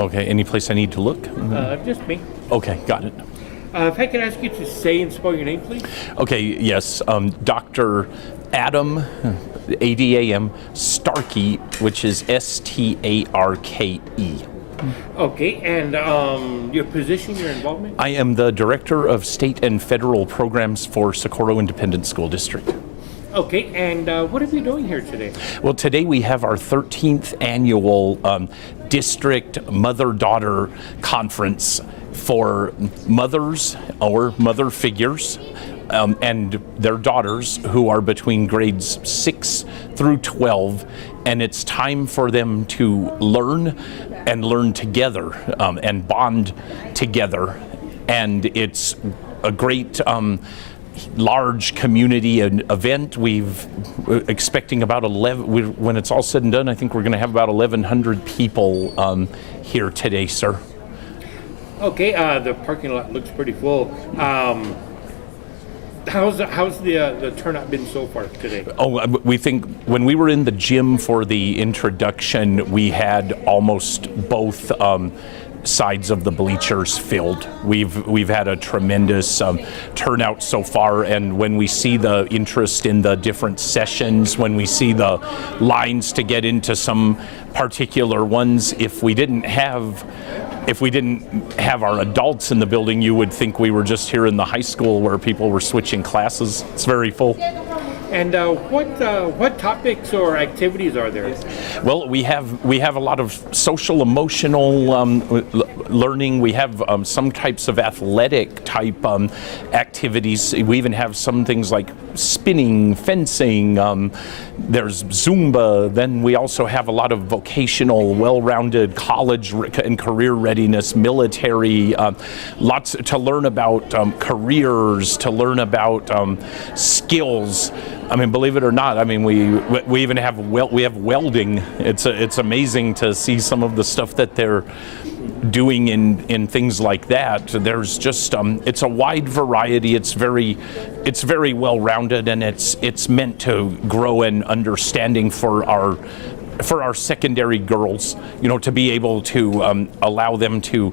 Okay, any place I need to look? Just me. Okay, got it. If I could ask you to say and spell your name, please. Okay, yes, Dr. Adam, A-D-A-M, Starkey, which is S-T-A-R-K-E. Okay, and your position, your involvement? I am the Director of State and Federal Programs for Socorro Independent School District. Okay, and what are we doing here today? Well, today we have our 13th annual district mother-daughter conference for mothers or mother figures and their daughters who are between grades 6 through 12, and it's time for them to learn and learn together and bond together. And it's a great large community event. We're expecting about 11, when it's all said and done, I think we're going to have about 1,100 people here today, sir. Okay, the parking lot looks pretty full. How's the turnout been so far today? Oh, we think when we were in the gym for the introduction, we had almost both sides of the bleachers filled. We've had a tremendous turnout so far, and when we see the interest in the different sessions, when we see the lines to get into some particular ones, if we didn't have our adults in the building, you would think we were just here in the high school where people were switching classes. It's very full. And what topics or activities are there? Well, we have a lot of social emotional learning. We have some types of athletic type activities. We even have some things like spinning, fencing. There's Zumba. Then we also have a lot of vocational, well-rounded college and career readiness, military, lots to learn about careers, to learn about skills. I mean, believe it or not, I mean, we even have welding. It's amazing to see some of the stuff that they're doing in things like that. There's just it's a wide variety. It's very well rounded, and it's meant to grow an understanding for our secondary girls. You know, to be able to allow them to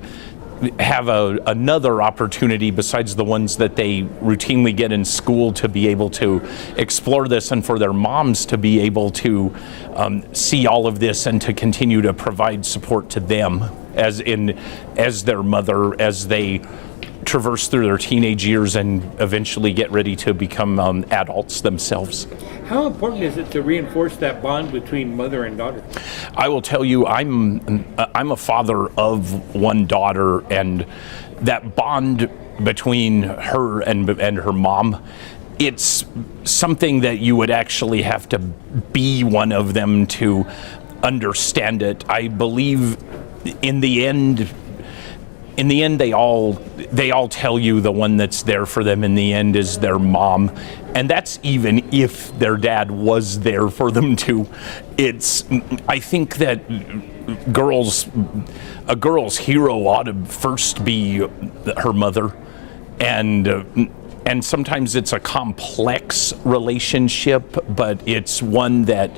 have another opportunity besides the ones that they routinely get in school, to be able to explore this, and for their moms to be able to see all of this and to continue to provide support to them as their mother, as they traverse through their teenage years and eventually get ready to become adults themselves. How important is it to reinforce that bond between mother and daughter? I will tell you, I'm a father of one daughter, and that bond between her and her mom, it's something that you would actually have to be one of them to understand it. I believe in the end they all tell you the one that's there for them in the end is their mom, and that's even if their dad was there for them too. I think that a girl's hero ought to first be her mother, and sometimes it's a complex relationship, but it's one that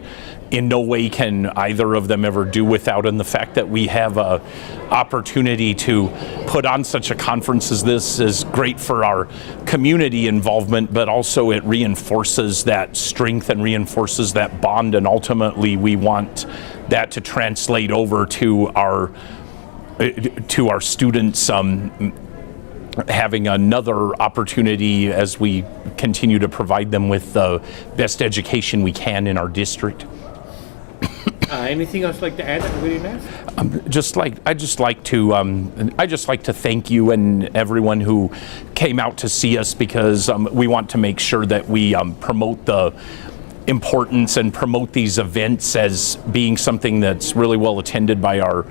in no way can either of them ever do without. And the fact that we have a opportunity to put on such a conference as this is great for our community involvement, but also it reinforces that strength and reinforces that bond, and ultimately we want that to translate over to our students having another opportunity as we continue to provide them with the best education we can in our district. Anything else like to add that we didn't ask? I just like to thank you and everyone who came out to see us, because we want to make sure that we promote the importance and promote these events as being something that's really well attended by our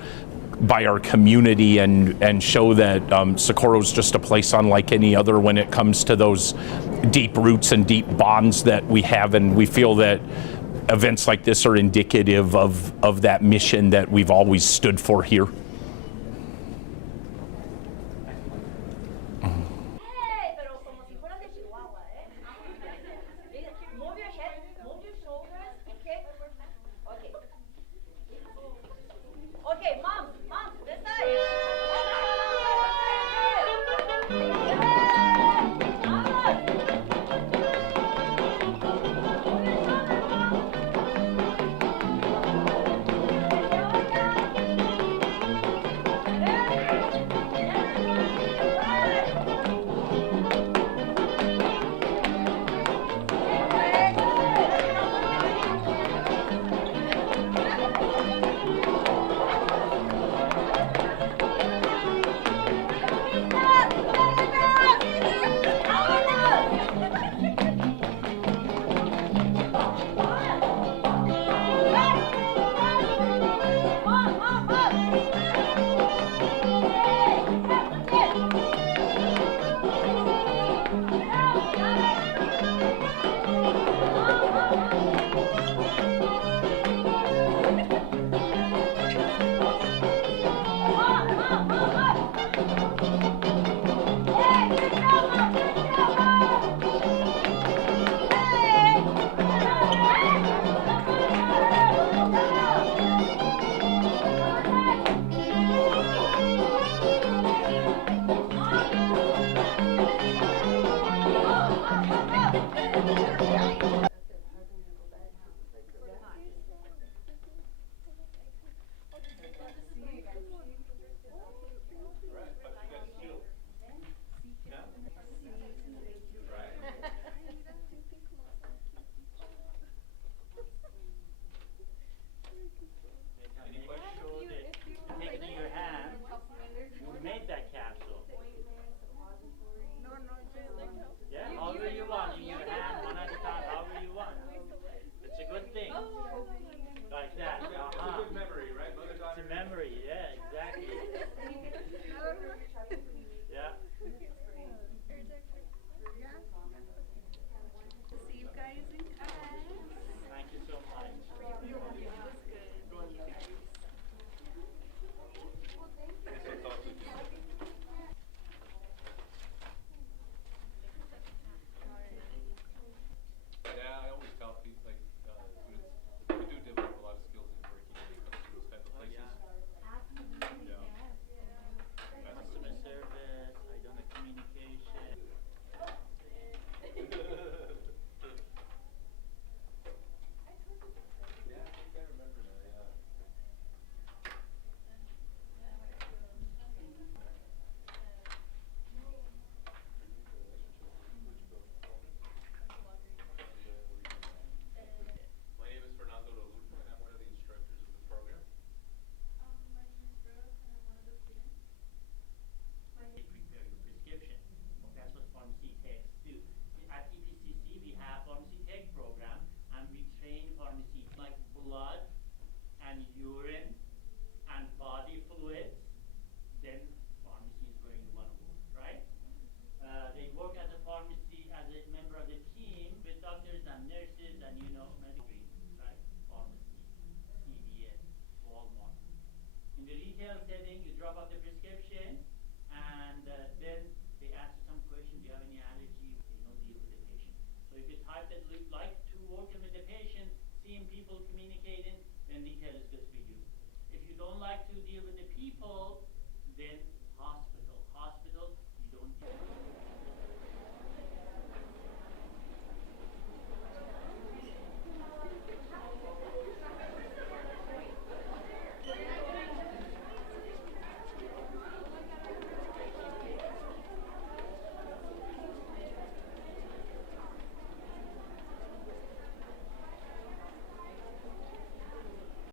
community, and show that Socorro's just a place unlike any other when it comes to those deep roots and deep bonds that we have, and we feel that events like this are indicative of that mission that we've always stood for here. Okay, moms, let's Any questions? Take it in your hand. You made that capsule. Yeah, however you want, in your hand, one at a time, however you want. It's a good thing. Like that. It's a good memory, right? It's a memory, yeah, exactly. Yeah. See you guys in class. Thank you so much. It was good. Yeah, I always tell people, like, students, we do develop a lot of skills in working when it comes to those type of places. Yeah. Customer service, I don't know, communication. Yeah, I think I remember now, yeah. My name is Fernando Rolufo, and I'm one of the instructors of the program. My name is Rose and I'm one of the students. They prepare your prescription. That's what pharmacy techs do. At EPCC, we have pharmacy tech program, and we train pharmacy like blood and urine and body fluids. Then pharmacy is where you want to work, right? They work at the pharmacy as a member of the team with doctors and nurses and medical, right? Pharmacy, CVS, Walmart. In the retail setting, you drop off the prescription, and then they ask you some questions. Do you have any allergy? Deal with the patient. So if you type that like to working with the patient, seeing people, communicating, then retail is good for you. If you don't like to deal with the people, then hospital. Hospital, you don't deal with